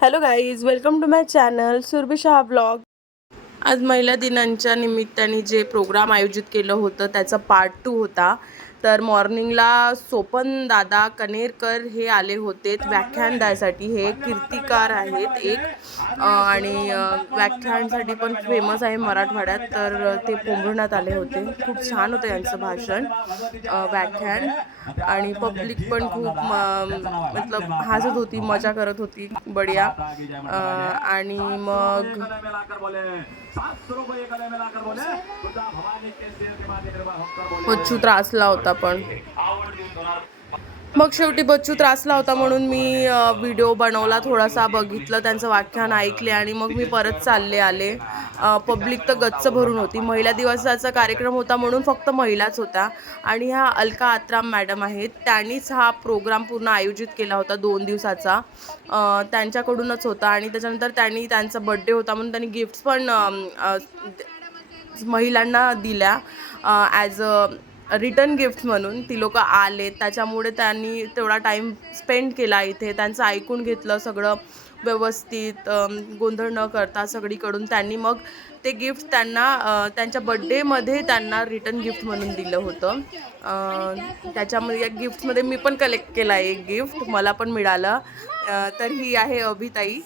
Hello guys, welcome to my channel Surabhi Shah blog. आज महिला दिनांच्या निमित्ताने जे प्रोग्राम आयोजित केलं होतं त्याचा पार्ट 2 होता. तर मॉर्निंगला सोपन दादा कनेरकर हे आले होते व्याख्यान द्यायसाठी. हे कीर्तिकार आहेत आणि व्याख्यानसाठी पण फेमस आहे मराठवाड्यात. तर ते पोंभुर्ण्यात आले होते. खूप छान होतं यांचं भाषण, व्याख्यान. आणि पब्लिक पण खूप मतलब हसत होती, मजा करत होती बढिया. आणि मग बच्चू त्रासला होता पण मग शेवटी बच्चू त्रासला होता म्हणून मी व्हिडिओ बनवला, थोडासा बघितलं त्यांचं व्याख्यान ऐकले आणि मग मी परत चालले आले. पब्लिक तर गच्च भरून होती. महिला दिवसाचा कार्यक्रम होता म्हणून फक्त महिलाच होत्या. आणि ह्या अलका आत्राम मॅडम आहेत, त्यांनीच हा प्रोग्राम पूर्ण आयोजित केला होता 2 दिवसाचा. त्यांच्याकडूनच होता. आणि त्याच्यानंतर त्यांचा बड्डे होता म्हणून त्यांनी गिफ्ट्स पण महिलांना दिल्या ॲज अ रिटर्न गिफ्ट म्हणून. ती लोक आले, त्याच्यामुळे त्यांनी तेवढा टाईम स्पेंड केला इथे. त्यांचं ऐकून घेतलं सगळं व्यवस्थित, गोंधळ न करता सगळीकडून. त्यांनी मग ते गिफ्ट त्यांना त्यांच्या बड्डेमध्ये त्यांना रिटर्न गिफ्ट म्हणून दिलं होतं. त्याच्यामध्ये या गिफ्टमध्ये मी पण कलेक्ट केला एक गिफ्ट, मला पण मिळालं. तर ही आहे अभिताई.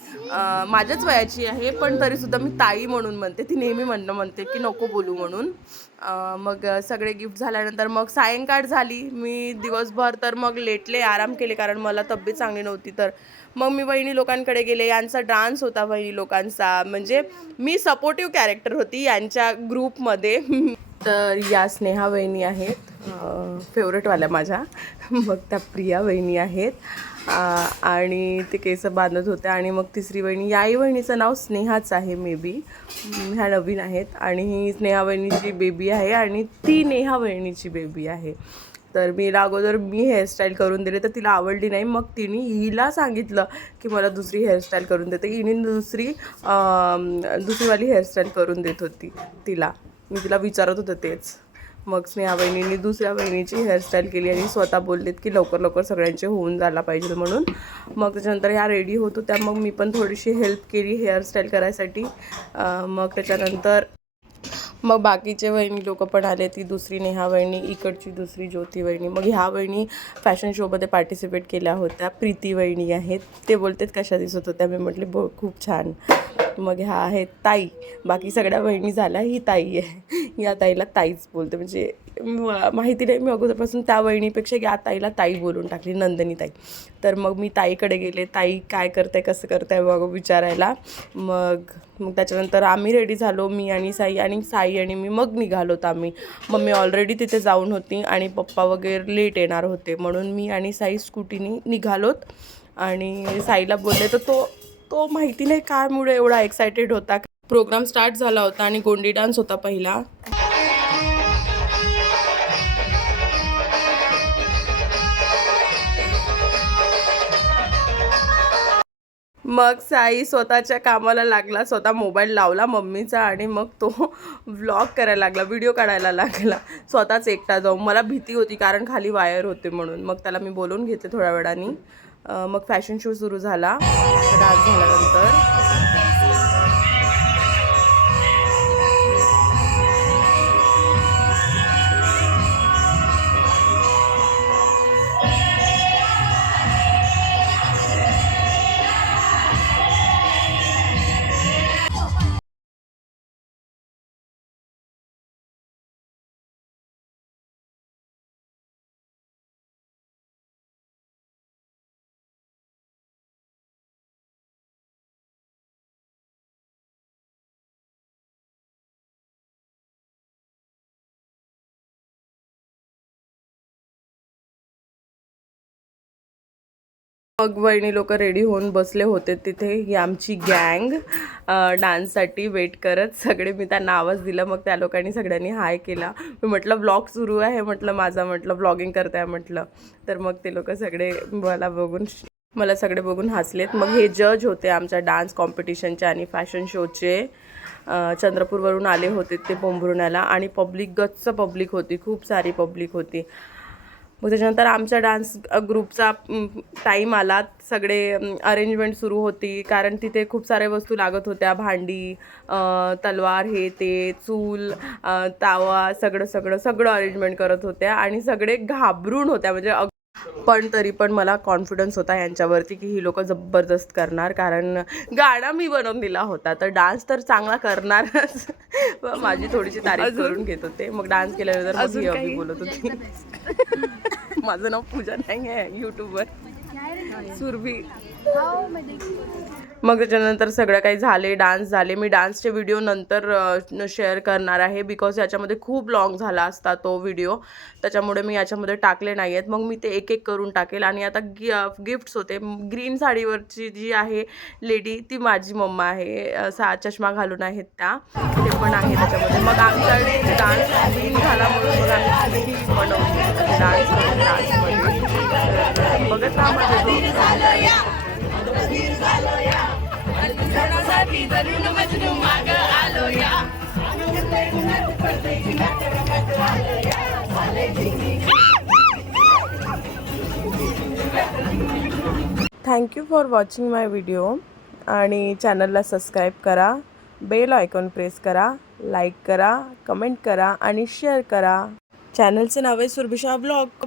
माझ्याच वयाची आहे पण तरीसुद्धा मी ताई म्हणून म्हणते. ती नेहमी म्हणते की नको बोलू म्हणून. मग सगळे गिफ्ट झाल्यानंतर मग सायंकाळ झाली. मी दिवसभर तर मग लेटले, आराम केले, कारण मला तब्येत चांगली नव्हती. तर मग मी वहिनी लोकांकडे गेले. यांचा डान्स होता वहिनी लोकांचा, म्हणजे मी सपोर्टिव्ह कॅरेक्टर होती यांच्या ग्रुपमध्ये. तर या स्नेहा वहिनी आहेत, फेवरेटवाल्या माझ्या. मग त्या प्रिया वहिनी आहेत, आणि ते केस बांधत होत्या. आणि मग तिसरी वहिनी, याही वहिनीचं नाव स्नेहाच आहे मे बी, ह्या नवीन आहेत. आणि ही स्नेहा वहिनीची बेबी आहे आणि ती नेहा वहिनीची बेबी आहे. तर मी अगोदर हेअरस्टाईल करून दिली तर तिला आवडली नाही. मग तिने हिला सांगितलं की मला दुसरी हेअरस्टाईल करून देते. हिने दुसरीवाली हेअरस्टाईल करून देत होती तिला. मी तिला विचारत होतं तेच. मग स्नेहा वहिनींनी दुसऱ्या वहिनीची हेअरस्टाईल केली आणि स्वतः बोललेत की लवकर लवकर सगळ्यांचे होऊन झाला पाहिजे म्हणून. मग त्याच्यानंतर ह्या रेडी होत होत्या. मग मी पण थोडीशी हेल्प केली हेअरस्टाईल करायसाठी. मग त्याच्यानंतर मग बाकीचे वहिनी लोक पण आले. ती दुसरी नेहा वहिनी, इकडची दुसरी ज्योती वहिनी. मग ह्या वहिनी फॅशन शोमध्ये पार्टिसिपेट केल्या होत्या. प्रीती वहिनी आहेत. ते बोलतात कशा दिसत होत्या. मी म्हटले खूप छान. मग ह्या आहेत ताई. बाकी सगळ्या वहिनी झाल्या, ही ताई आहे. या ताईला ताईच बोलते, म्हणजे माहिती नाही, मी अगोदरपासून त्या वहिनीपेक्षा या ताईला ताई बोलून टाकली, नंदिनी ताई. तर मग मी ताईकडे गेले. ताई काय करताय, कसं करताय बघ विचारायला. मग त्याच्यानंतर आम्ही रेडी झालो, मी आणि साई आणि मी. मग निघालोत आम्ही. मग मी ऑलरेडी तिथे जाऊन होती आणि पप्पा वगैरे लेट येणार होते म्हणून मी आणि साई स्कूटीने निघालोत. आणि साईला बोलले तर तो माहिती नाही काय मुळे एवढा एक्सायटेड होता. प्रोग्राम स्टार्ट झाला होता आणि गोंडी डान्स होता पहिला. मग साई स्वतःच्या कामाला लागला, स्वतः मोबाईल लावला मम्मीचा आणि मग तो व्लॉग करायला लागला, व्हिडिओ काढायला लागला स्वतःच एकटा जाऊन. मला भीती होती कारण खाली वायर होते म्हणून. मग त्याला मी बोलून घेतले थोड्या वेळाने. मग फॅशन शो सुरू झाला डान्स झाल्यानंतर. मग वहिनी लोक रेडी होऊन बसले होते तिथे. ही आमची गँग डान्ससाठी वेट करत सगळे. मी त्यांना आवाज दिला, मग त्या लोकांनी सगळ्यांनी हाय केला. मी म्हटलं व्लॉग सुरू आहे, म्हटलं माझा, म्हटलं व्लॉगिंग करताय म्हटलं. तर मग ते लोक सगळे मला सगळे बघून हसलेत. मग हे जज होते आमच्या डान्स कॉम्पिटिशनचे आणि फॅशन शोचे. चंद्रपूरवरून आले होते ते पोंभुर्ण्याला. आणि पब्लिक गच्च पब्लिक होती, खूप सारी पब्लिक होती. मग त्याच्यानंतर आमच्या डान्स ग्रुपचा टाईम आला. सगळे अरेंजमेंट सुरू होती, कारण तिथे खूप साऱ्या वस्तू लागत होत्या, भांडी, तलवार, हे ते, चूल, तावा, सगळं अरेंजमेंट करत होत्या आणि सगळे घाबरून होत्या. म्हणजे पण तरी पण मला कॉन्फिडन्स होता यांच्यावरती की ही लोक जबरदस्त करणार, कारण गाणं मी बनवून दिला होता, तर डान्स तर चांगला करणारच. माझी थोडीशी तारीफ करून घेत होते. मग डान्स केल्यानंतर मग ही अभि बोलत होती. माझं नाव पूजा नाही आहे यूट्यूबवर, सुरभी. मग त्याच्यानंतर सगळं काही झाले, डान्स झाले. मी डान्सचे व्हिडिओ नंतर शेअर करणार आहे, बिकॉज याच्यामध्ये खूप लॉंग झाला असता तो व्हिडिओ, त्याच्यामुळे मी याच्यामध्ये टाकले नाही आहेत. मग मी ते एक एक करून टाकेल. आणि आता गिफ्ट्स होते. ग्रीन साडीवरची जी आहे लेडी ती माझी मम्मा आहे, चष्मा घालून आहेत त्या, ते पण आहे त्याच्यामध्ये. मग आमच्याकडे डान्स ग्रीन झाला म्हणून मग आम्ही ही बनवली डान्समध्ये. बघत राहा माझे. Thank you for watching my video. आणि चॅनलला सबस्क्राईब करा, बेल आयकॉन प्रेस करा, लाईक करा, कमेंट करा आणि शेअर करा. चॅनलचं नाव आहे सुरभिशा ब्लॉग.